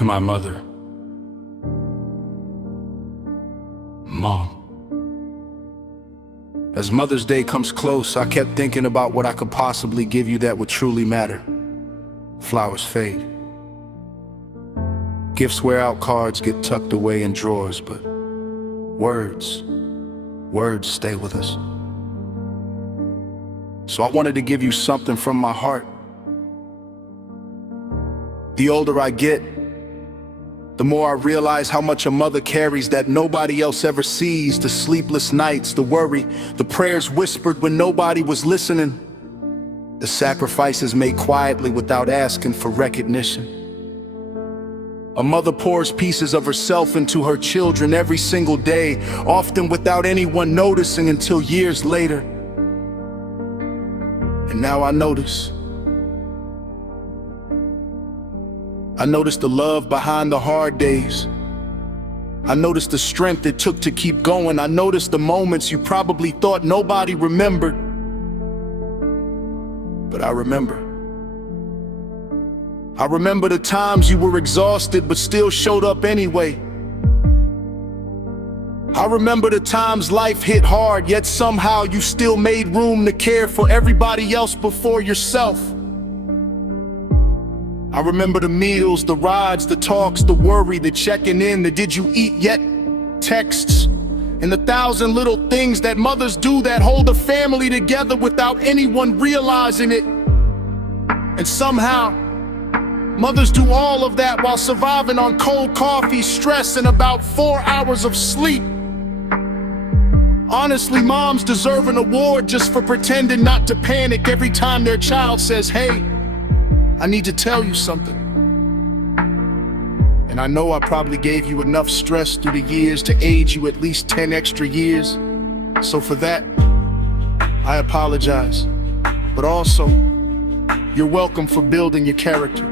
To my mother, Mom. As Mother's Day comes close, I kept thinking about what I could possibly give you that would truly matter. Flowers fade. Gifts wear out, cards get tucked away in drawers, but words stay with us. So I wanted to give you something from my heart. The older I get, the more I realize how much a mother carries that nobody else ever sees. The sleepless nights, the worry, the prayers whispered when nobody was listening, the sacrifices made quietly without asking for recognition. A mother pours pieces of herself into her children every single day, often without anyone noticing until years later. And now I notice. I noticed the love behind the hard days. I noticed the strength it took to keep going. I noticed the moments you probably thought nobody remembered. But I remember. I remember the times you were exhausted but still showed up anyway. I remember the times life hit hard, yet somehow you still made room to care for everybody else before yourself. I remember the meals, the rides, the talks, the worry, the checking in, the did you eat yet texts, and the 1,000 little things that mothers do that hold a family together without anyone realizing it. And somehow, mothers do all of that while surviving on cold coffee, stress, and about 4 hours of sleep. Honestly, moms deserve an award just for pretending not to panic every time their child says, "Hey, I need to tell you something." And I know I probably gave you enough stress through the years to age you at least 10 extra years. So for that, I apologize. But also, you're welcome for building your character.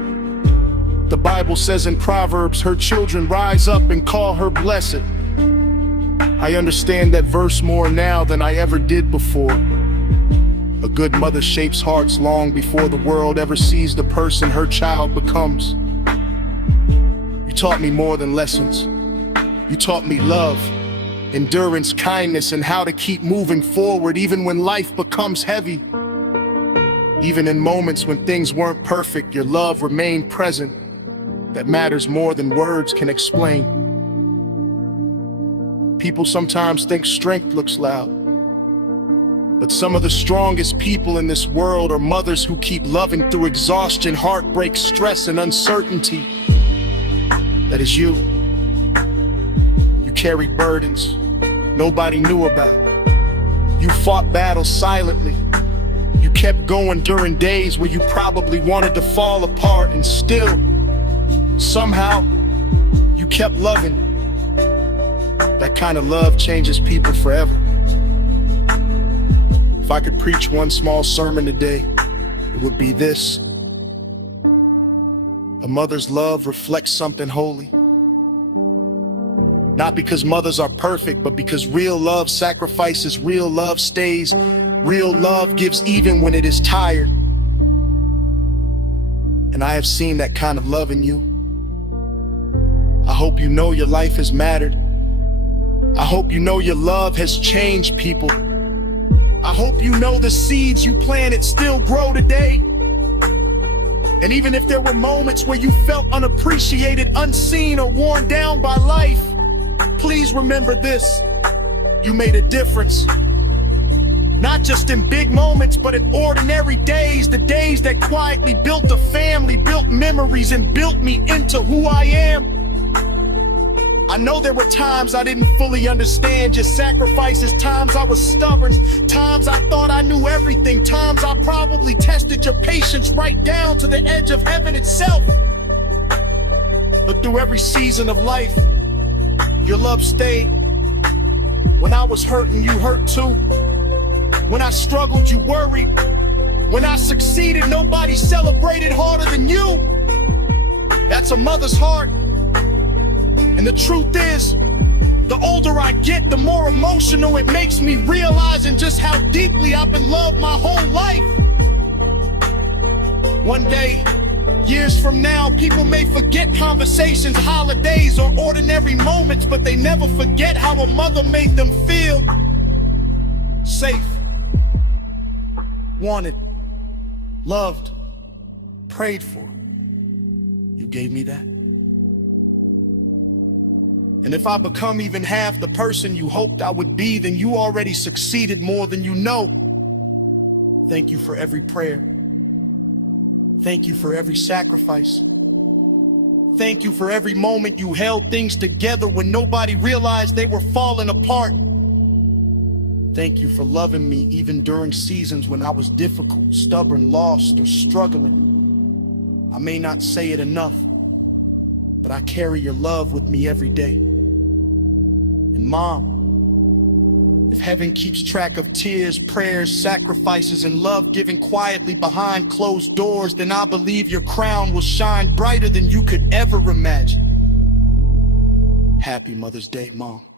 The Bible says in Proverbs, her children rise up and call her blessed. I understand that verse more now than I ever did before. A good mother shapes hearts long before the world ever sees the person her child becomes. You taught me more than lessons. You taught me love, endurance, kindness, and how to keep moving forward even when life becomes heavy. Even in moments when things weren't perfect, your love remained present. That matters more than words can explain. People sometimes think strength looks loud. But some of the strongest people in this world are mothers who keep loving through exhaustion, heartbreak, stress, and uncertainty. That is you. You carried burdens nobody knew about. You fought battles silently. You kept going during days where you probably wanted to fall apart, and still, somehow, you kept loving. That kind of love changes people forever. If I could preach one small sermon today, it would be this. A mother's love reflects something holy. Not because mothers are perfect, but because real love sacrifices, real love stays, real love gives even when it is tired. And I have seen that kind of love in you. I hope you know your life has mattered. I hope you know your love has changed people. I hope you know the seeds you planted still grow today. And even if there were moments where you felt unappreciated, unseen, or worn down by life, please remember this: you made a difference. Not just in big moments, but in ordinary days, the days that quietly built a family, built memories, and built me into who I am. I know there were times I didn't fully understand your sacrifices, times I was stubborn, times I thought I knew everything, times I probably tested your patience right down to the edge of heaven itself. But through every season of life, your love stayed. When I was hurting, you hurt too. When I struggled, you worried. When I succeeded, nobody celebrated harder than you. That's a mother's heart. And the truth is, the older I get, the more emotional it makes me, realizing just how deeply I've been loved my whole life. One day, Years from now, people may forget conversations, holidays, or ordinary moments, but they never forget how a mother made them feel safe, wanted, loved, prayed for. You gave me that. And if I become even half the person you hoped I would be, then you already succeeded more than you know. Thank you for every prayer. Thank you for every sacrifice. Thank you for every moment you held things together when nobody realized they were falling apart. Thank you for loving me even during seasons when I was difficult, stubborn, lost, or struggling. I may not say it enough, but I carry your love with me every day. And Mom, if heaven keeps track of tears, prayers, sacrifices, and love given quietly behind closed doors, then I believe your crown will shine brighter than you could ever imagine. Happy Mother's Day, Mom.